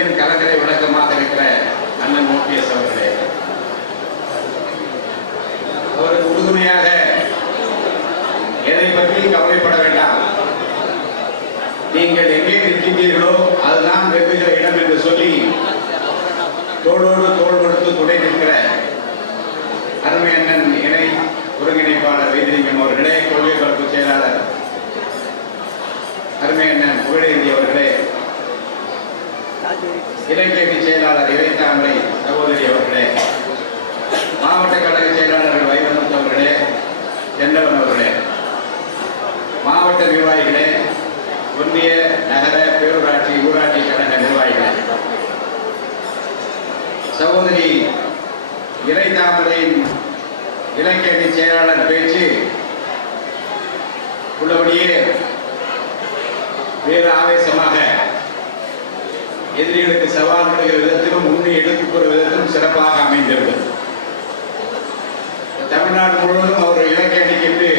மக்களின் கலங்கரை விளக்கமாக இருக்கிற அண்ணன் ஓபிஎஸ் அவர்களே, அவருக்கு உறுதுணையாக எதை பற்றியும் கவலைப்பட வேண்டாம், நீங்கள் எங்கே நிற்கின்றீர்களோ அதுதான் வெவ்வேறு இடம் என்று சொல்லி தோளோடு தோள் கொடுத்து துணை நிற்கிற அருமை அண்ணன் இணை ஒருங்கிணைப்பாளர் வைத்திலிங்கம் அவர்களே, கொள்கை பரப்பு செயலாளர் அருமை அண்ணன் புகழேந்தி அவர்களே, இலக்கிய செயலாளர் இறைத்தாமரை சகோதரி அவர்களே, மாவட்ட கழக செயலாளர்கள் வைரமுத்து அவர்களே, சென்னவன் அவர்களே, மாவட்ட நிர்வாகிகளே, ஒன்றிய நகர பேரூராட்சி ஊராட்சி கழக நிர்வாகிகளே, சகோதரி இறைத்தாமரையின் இலக்கிய செயலாளர் பேச்சு உள்ளபடியே வேறு ஆவேசமாக எதிரிகளுக்கு சவால் விடுகிற விதத்திலும் உண்மை எடுத்துக் கூறும் விதத்திலும் சிறப்பாக அமைந்திருந்தது. தமிழ்நாடு முழுவதும் அவர் இலக்கிய அணிக்கு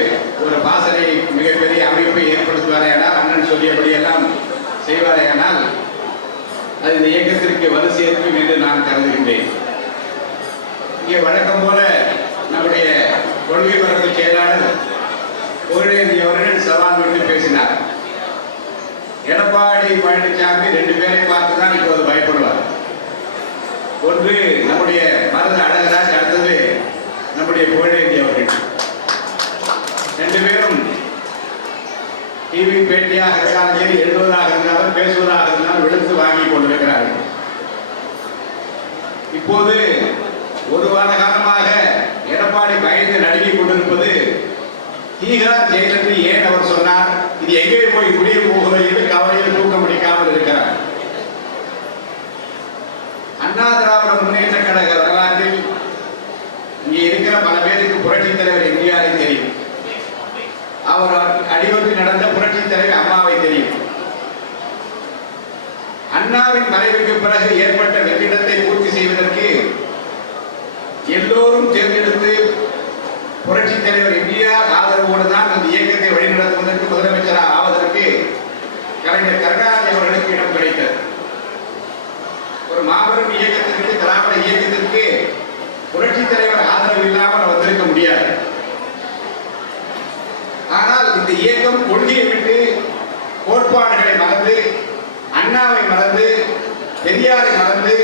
ஒரு பாசறை மிகப்பெரிய அமைப்பை ஏற்படுத்துவாரேனால், அண்ணன் சொல்லியபடியெல்லாம் செய்வாரேயானால் அது இந்த இயக்கத்திற்கு வலு சேர்க்கும் என்று நான் கருதுகின்றேன். இங்கே வழக்கம் போல நம்முடைய கொள்கை பரப்பு செயலாளர் புகழேந்தி அவர்கள் சவால் விட்டு பேசினார். எடப்பாடி பழனிசாமி ரெண்டு பேரை பார்த்துதான் இப்போது பயப்படுவார். ஒன்று நம்முடைய மருது அழகராஜ், அடுத்தது நம்முடைய புகழேந்தி அவர்கள். ரெண்டு பேரும் டிவி பேட்டியாக இருந்தாலும் சரி, எழுதுவதாக இருந்தாலும் பேசுவதாக இருந்தாலும் விழுந்து வாங்கி கொண்டிருக்கிறார்கள். இப்போது ஒரு வார காலமாக எடப்பாடி பயந்து நடுங்கிக் கொண்டிருப்பது தீகார் ஜெயிலிருந்து ஏன் அவர் சொன்னார், இது எங்கே போய் முடிய போகிறது என்று கவலையில் தூக்க முடிக்காமல் இருக்கிறார். அண்ணா திராவிட முன்னேற்ற கழக வரலாற்றில் இங்கே இருக்கிற பல பேருக்கு புரட்சித் தலைவர் எம்ஜிஆரை தெரியும், அவர் அடிவகுத்து நடந்த புரட்சித் தலைவர் அம்மாவை தெரியும். அண்ணாவின் மறைவுக்கு பிறகு ஏற்பட்ட வெற்றிடத்தை பூர்த்தி செய்வதற்கு எல்லோரும் தேர்ந்தெடுத்து புரட்சித் தலைவர் எம்ஜிஆர் ஆதரவோடு தான் அந்த இயக்கத்தை வழிநடத்துவதற்கு முதலமைச்சராக ஆவதற்கு கலைஞர் கருணாநிதி அவர்களுக்கு இடம் கிடைத்தது. ஒரு மாபெரும் இயக்கத்திற்கு, திராவிட இயக்கத்திற்கு புரட்சித் தலைவர் ஆதரவு இல்லாமல் வந்திருக்க முடியாது. ஆனால் இந்த இயக்கம் கொள்கையை விட்டு கோட்பாடுகளை மறந்து, அண்ணாவை மறந்து, பெரியாரை மறந்து,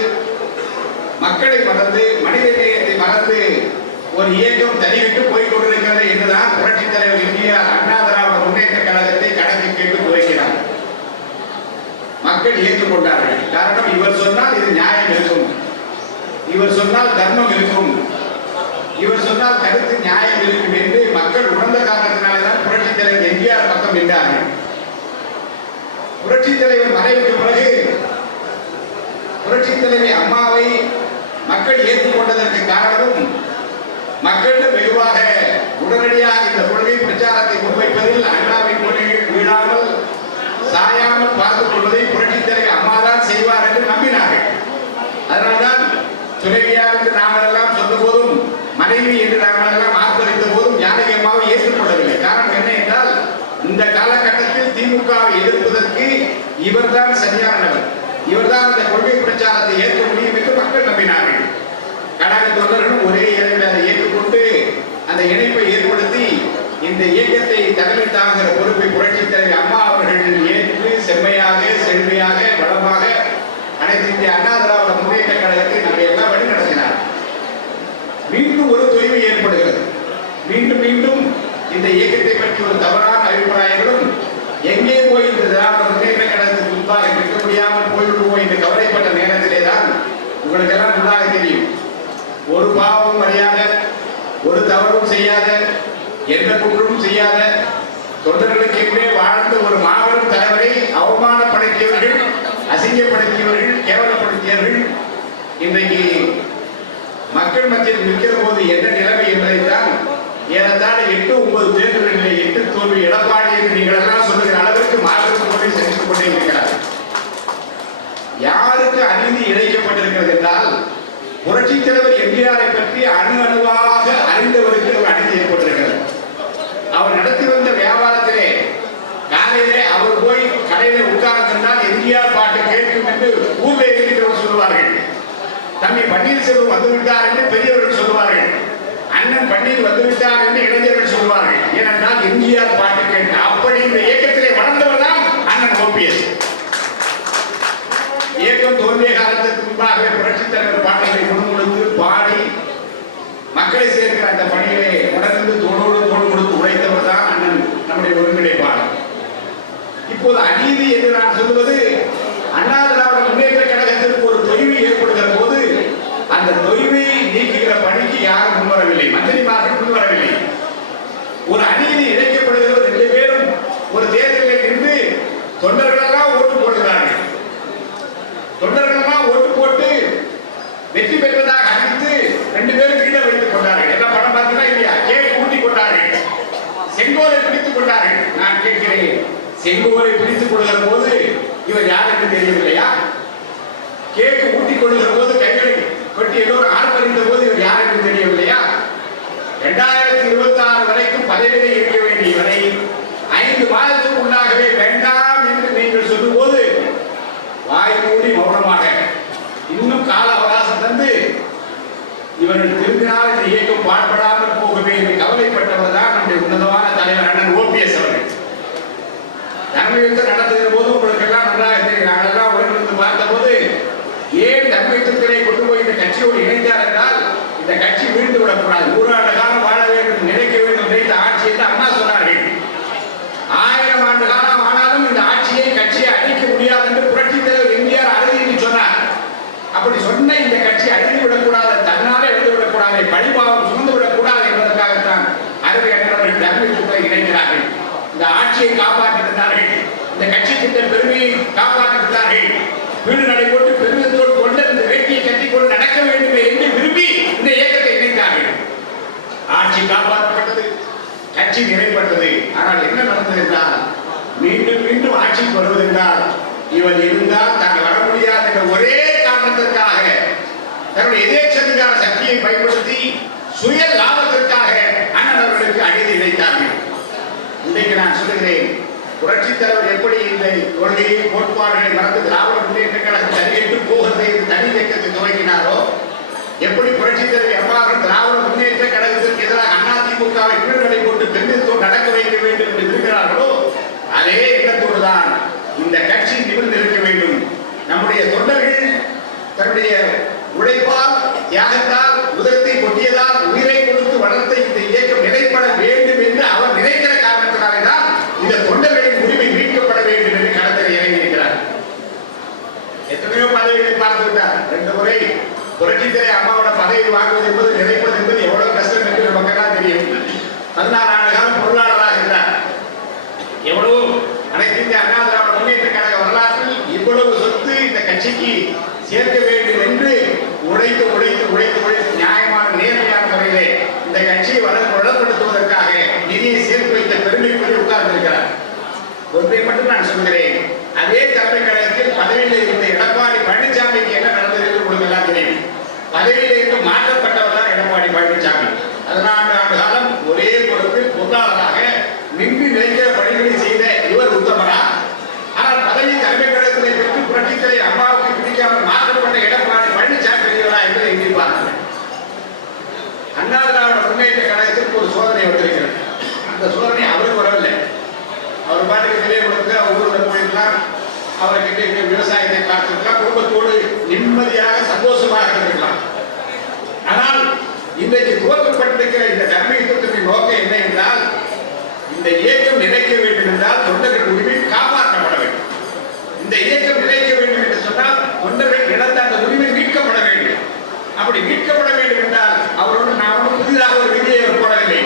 மக்களை மறந்து, மனித நேயத்தை மறந்து ஒரு இயக்கம் தனிவிட்டு போய் கொண்டிருக்கிறது என்றுதான் புரட்சித் தலைவர் எம்ஜிஆர் அண்ணா திராவிட முன்னேற்ற கழகத்தை கணக்கு கேட்டு துவக்கினார். மக்கள் ஏற்றுக்கொண்டார்கள். காரணம், இவர் சொன்னால் இது நியாயம் இருக்கும், இவர் சொன்னால் தர்மம் இருக்கும், இவர் சொன்னால் கருத்து நியாயம் இருக்கும் என்று மக்கள் உணர்ந்த காரணத்தினால்தான் புரட்சித் தலைவர் எம்ஜிஆர் பக்கம் நின்றார்கள். புரட்சித் தலைவர் மறைவுக்கு பிறகு புரட்சித் தலைவி அம்மாவை மக்கள் ஏற்றுக்கொண்டதற்கு காரணமும் மக்களிடம் வெகுவாக உடனடியாக இந்த கொள்கை பிரச்சாரத்தை முன்வைப்பதில் அண்ணாவின் கொள்கைகள் வீழாமல் சாயாமல் பார்த்துக் கொள்வதை புரட்சித் தலைவி அம்மாதான் செய்வார் என்று நம்பினார்கள். அதனால்தான் துணைவியார் என்று நாங்கள் எல்லாம் சொன்ன போதும், மனைவி என்று நாங்கள் எல்லாம் ஆர்ப்பரித்த போதும் ஜானகி அம்மாவை ஏற்றுக்கொள்ளவில்லை. காரணம் என்ன என்றால், இந்த காலகட்டத்தில் திமுகவை எதிர்ப்பதற்கு இவர்தான் சரியானவர், இவர்தான் அந்த கொள்கை பிரச்சாரத்தை ஏற்க முடியும் என்று மக்கள் நம்பினார்கள். கழக தொண்டர்களும் ஒரே இரவில் அதை ஏற்றுக்கொண்டு அந்த இணைப்பை ஏற்படுத்தி இந்த இயக்கத்தை தலைமை தாங்குகிற பொறுப்பை புரட்சித் தலைவி அம்மா அவர்கள் ஏற்று செம்மையாக, செழுமையாக, வளமாக அனைத்து இந்திய அண்ணா திராவிட முன்னேற்ற கழகத்தை நம்ம எல்லாம் வழி நடத்தினார். மீண்டும் ஒரு தொய்வு ஏற்படுகிறது. மீண்டும் மீண்டும் இந்த இயக்கத்தை பற்றி ஒரு தவறான அபிப்பிராயங்களும், எங்கே போய் இந்த திராவிட முன்னேற்ற கழகத்துக்கு முன்பாக நிற்க முடியாமல் போய்விடுவோம் என்று கவலைப்பட்ட நேரத்திலே தான் உங்களுக்கு எல்லாம் முன்னாக தெரியும், ஒரு பாவமும் அறியாத, ஒரு தவறும் செய்யாத, எந்த குற்றமும் செய்யாத, தொண்டர்களுக்கு என்றே வாழ்ந்த ஒரு மாபெரும் தலைவரை அவமானப்படுத்தியவர்கள், அசிங்கப்படுத்தியவர்கள், கேவலப்படுத்தியவர்கள் இன்றைக்கு மக்கள் மத்தியில் நிற்கிற போது என்ன நிலைமை என்பதைத்தான் ஏறத்தாழ 8-9 தேர்தல்களில் 8 தோல்வி எடப்பாடி என்று நீங்கள் எல்லாம் சொல்லுகிற அளவிற்கு மாபெரும் தோல்வி சந்தித்துக் கொண்டே இருக்கிறார். யாருக்கு அநீதி இழைக்கப்பட்டிருக்கிறது என்றால், புரட்சித் தலைவர் எம்ஜிஆரை பற்றி அணு அணுவாக அறிந்தவருக்கு அநீதி ஏற்பட்டிருக்கிறது. அவர் நடத்தி வந்த வியாபாரத்திலே காலையிலே அவர் போய் கடையிலே உட்கார்ந்திருந்தால் எம்ஜிஆர் பாட்டு கேட்கும் என்று ஊரில் தம்பி பன்னீர்செல்வம் வந்துவிட்டார் என்று பெரியவர்கள் சொல்வார்கள், அண்ணன் பன்னீர் வந்துவிட்டார் என்று இளைஞர்கள் சொல்வார்கள். ஏனென்றால் எம்ஜிஆர் பாட்டு கேட்டு அப்படி இந்த இயக்கத்திலே வளர்ந்தவர் தான் அண்ணன் ஓபிஎஸ். இயக்கம் தோன்றிய காலத்திற்கு முன்பாகவே புரட்சித் தலைவர் பாடல்களை முன்மொழிந்து பாடி மக்களை சேர்க்கிற அந்த பணியிலே உணர்ந்து தோளோடு தோள் கொடுத்து உழைத்தவர் தான் அண்ணன் நம்முடைய ஒருங்கிணைப்பாளர். இப்போது அநீதி என்று நான் சொல்வது, அண்ணா திராவிட முன்னேற்ற கழகத்திற்கு ஒரு தொய்வு ஏற்படுகிற போது அந்த தொய்வை நீக்குகிற பணிக்கு யாரும் முன்வரவில்லை, மந்திரிமார்கள் முன்வரவில்லை. ஒரு அநீதி இழைக்கப்படுகிற 2 பேரும் ஒரு தேர்தலில் நின்று தொண்டர்களெல்லாம் ஓட்டு போடுகிறார்கள். தொண்டர்களெல்லாம் ஓட்டு போட்டு வெற்றி பெற்றதாக அறிவித்து 2 பேரும் வீட வைத்துக் கொண்டார்கள். எல்லாம் படம் பார்த்தீங்கன்னா இல்லையா? கேக் ஊட்டி கொண்டார்கள், செங்கோலை பிடித்துக் கொண்டார்கள். நான் கேட்கிறேன், செங்கோலை பிடித்துக் கொள்கிற போது இவர் யார் என்று தெரியவில்லையா? கேக்கு ஊட்டி கொள்கிற போது கைகளை கொட்டி எல்லோரும் ஆர்ப்பரித்த போது இவர் யார் என்று தெரியவில்லையா? 2026 வரைக்கும் பதவியிலே இருக்க வேண்டியவரை 5 மாதத்துக்கு உள்ளாகவே வேண்டாம் என்று நீங்கள் சொல்லும் போது வாய் மூடி மௌனமாக இன்னும் கால அவகாசம் தந்து இவர்கள் திரும்பினால் இந்த இயக்கம் பாடுபடாமல் போகவே என்று கவலைப்பட்டவர் தான் நம்முடைய உன்னதமான தலைவர் அண்ணன் ஓபிஎஸ் அவர்கள். தர்மயுத்தம் நடத்துகிற போது உங்களுக்கு எல்லாம் நன்றாக தெரியும். நாங்களெல்லாம் உடனிருந்து பார்த்த போது ஏன் தர்மயுத்தத்திலே கொண்டு போய் இந்த கட்சியோடு இணைந்தார் என்றால், இந்த கட்சி வீழ்ந்து விடக்கூடாது, 100 ஆண்டு காலம் வாழ வேண்டும், நினைக்க வேண்டும் நினைத்த ஆட்சி என்று அண்ணா சொன்னார்கள். 1000 ஆண்டு காலம் ஆனாலும் இந்த ஆட்சியை கட்சியை அழிக்க முடியாது என்று புரட்சித் தலைவர் எம்ஜிஆர் அறுதி சொன்னார். அப்படி சொன்ன இந்த கட்சி அழிந்து விடக்கூடாது, தன்னாலே வந்து விடக்கூடாது, பழிபாவம் சுமந்து விடக்கூடாது என்பதற்காகத்தான் அறுதி அண்ணர்கள் தர்மயுத்தத்தை இணைக்கிறார்கள். இந்த ஆட்சியை காப்பாற்றுகிறார்கள், இந்த கட்சிக்கு பெருமையை காப்பாற்றுகிறார்கள். வீடு நடை போட்டு பெருமிதத்தோடு கொண்டு இந்த வேட்டியை கட்டிக்கொண்டு நடக்க வேண்டும் என்று விரும்பி இந்த இயக்கத்தை இணைத்தார்கள். ஆட்சி காப்பாற்றப்பட்டது, கட்சி நிறைப்பட்டது. ஆனால் என்ன நடந்தது என்றால், மீண்டும் மீண்டும் ஆட்சிக்கு வருவது என்றால் இவர் இருந்தால் தாங்கள் வர முடியாது என்ற ஒரே காரணத்திற்காக தன்னுடைய எதேச்சதிகார சக்தியை பயன்படுத்தி சுய லாபத்திற்காக அண்ணன் அவர்களுக்கு அநீதி இழைத்தார்கள். இன்றைக்கு நான் சொல்லுகிறேன், புரட்சித் தலைவர் எப்படி இந்த கொள்கையை கோட்பாடுகளை மறந்து திராவிட முன்னேற்ற கழகம் தனியிட்டு போகிறதை தனி இயக்கத்தை துவங்கினாரோ, எப்படி புரட்சித் தலைவர் அம்மாவர்கள் திராவிட முன்னேற்ற கழகத்திற்கு எதிராக அதிமுகவை கீழ்நடை போட்டு பெண்ணித்தோடு நடக்க வைக்க வேண்டும் என்று விரும்பினார்களோ, அதே எண்ணத்தோடு தான் இந்த கட்சி நிமிர்ந்து இருக்க வேண்டும். நம்முடைய தொண்டர்கள் தன்னுடைய உழைப்பால், தியாகத்தால், உதரத்தை கொட்டியதால், உயிரை கொடுத்து வளர்த்த இந்த இயக்கம் நிலைப்பட வேண்டும் என்று அவர் நினைக்கிற காரணத்தினாலே தான் இந்த தொண்டர்களின் உரிமை மீட்கப்பட வேண்டும் என்று களத்தில் இறங்கியிருக்கிறார். எத்தனையோ பதவிகளை பார்த்துவிட்டார். 2 முறை புரட்சித் தலைவர் அம்மாவோட பதவி வாங்குவது என்பது, நினைப்பது என்பது எவ்வளவு கஷ்டம் என்று நமக்கெல்லாம் தெரியும். 16 ஆண்டு காலம் பொருளாளராக இருந்தார். எவ்வளவு அனைத்து இந்திய அண்ணா திராவிட முன்னேற்ற கழக வரலாற்றில் இவ்வளவு சொத்து இந்த கட்சிக்கு சேர்க்க வேண்டும் என்று உழைத்து உழைத்து உழைத்து உழைத்து நியாயமான நேர்மையான முறையிலே இந்த கட்சியை வளப்படுத்துவதற்காக நிதியை சேர்த்து வைத்த பெருமைக்குரிய உட்கார்ந்திருக்கிறார். ஒன்றை மட்டும் நான் சொல்கிறேன், அதே தலைமை கழகத்தில் பதவியில் இருந்த எடப்பாடி பழனிசாமிக்கு என்ன நடந்தது என்று உங்களுக்கு எல்லாம் தெரியும். பதவியில் இருந்து மாற்றப்பட்டவர் தான் எடப்பாடி பழனிசாமி. 14 ஆண்டு காலம் ஒரே பொறுப்பில் பொருளாளராக நின்று நிலைக்கிற பணிகளை செய்த இவர் உத்தமரா? ஆனால் பதவி தலைமை கழகத்திலே பெற்று புரட்சித் தலைவர் அம்மாவுக்கு பிடிக்காமல் மாற்றப்பட்ட எடப்பாடி பழனிசாமி பெரியவரா என்று எண்ணிப்பார்கள். அண்ணா திராவிட முன்னேற்ற கழகத்திற்கு ஒரு சோதனை வந்திருக்கிறது. அந்த சோதனை அவருக்கு வரவில்லை. அவர் பாட்டுக்கு நிலை கொடுத்து ஊரில் போயிருக்கலாம், அவர்கிட்ட விவசாயத்தை பார்த்துருக்கலாம், குடும்பத்தோடு நிம்மதியாக சந்தோஷமாக இருக்கலாம். ஆனால் இன்றைக்கு துவக்கப்பட்டிருக்கிற இந்த தர்மயுத்தத்தின் நோக்கம் என்ன என்றால், இந்த இயக்கம் நிலைக்க வேண்டும் என்றால் தொண்டர்கள் உரிமை காப்பாற்றப்பட வேண்டும். இந்த இயக்கம் நிலைக்க வேண்டும் என்று சொன்னால் தொண்டர்கள் இழந்த அந்த உரிமை மீட்கப்பட வேண்டும். அப்படி மீட்கப்பட வேண்டும் என்றால் அவரோடு நாம் புதிதாக ஒரு விதியை போடவில்லை.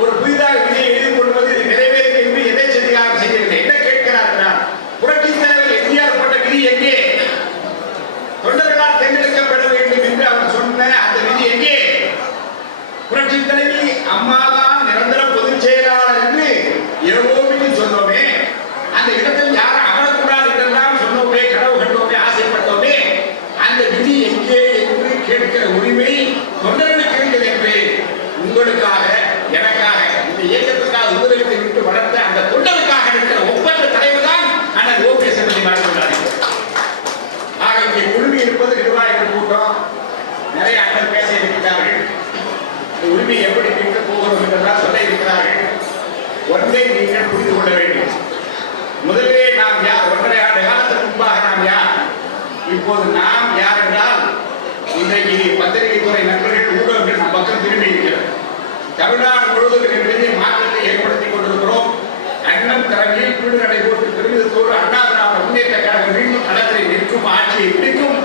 ஒரு புதிதாக விதியை எழுதி கொள்வது இது நிறைவேறும் என்று எதை செதிகாரம் செய்யவில்லை. என்ன கேட்கிறார்கள்? புரட்சித் தலைவர் எம்ஜிஆர் போட்ட விதி எங்கே? தொண்டர்களால் தேர்ந்தெடுக்கப்பட வேண்டும் என்று அவர் சொன்ன அந்த விதி எங்கே? புரட்சித் தலைவி அம்மாதான் நிரந்தர பொதுச் செயலாளர் என்று ஏவோமின்னு சொன்னோமே, அந்த இடத்தில் யாரும் அமரக்கூடாது என்றெல்லாம் சொன்னோமே, கனவு கண்டோமே, ஆசைப்பட்டோமே, அந்த விதி எங்கே என்று கேட்கிற உரிமை தொண்டர்களுக்கு இருக்கிறது என்று உங்களுக்காக, எனக்காக, இந்த இயக்கத்துக்காக உதவித்தை விட்டு வளர்த்த அந்த தொண்டருக்காக இருக்கிற ஒப்பற்ற தலைவர் தான் அண்ணன் ஓபிஎஸ் என்பதை மறந்துள்ளார்கள். ஆக இங்கே குழுமி இருப்பது நிர்வாகிகள் கூட்டம். நிறைய அண்ணல் பேச இருக்கிறார்கள். உரிமை எப்படி மீட்க போகிறோம் என்றெல்லாம் சொல்ல இருக்கிறார்கள். ஒன்றை நீங்கள் புரிந்து கொள்ள வேண்டும். முதலிலே நாம் யார்? 1.5 ஆண்டு காலத்துக்கு முன்பாக நாம் யார்? இப்போது நாம் யார் என்றால், இன்றைக்கு பத்திரிகை துறை நண்பர்கள், ஊடகங்கள் நம் பக்கம் திரும்பி இருக்கிறது. தமிழ்நாடு முழுவதும் பெரிய மாற்றத்தை ஏற்படுத்திக் கொண்டிருக்கிறோம். அண்ணன் தலைமையில் வீடு நடை போட்டு பெருமிதத்தோடு அண்ணா திராவிட முன்னேற்ற கழகம் மீண்டும் களத்தில் நிற்கும், ஆட்சியை பிடிக்கும்.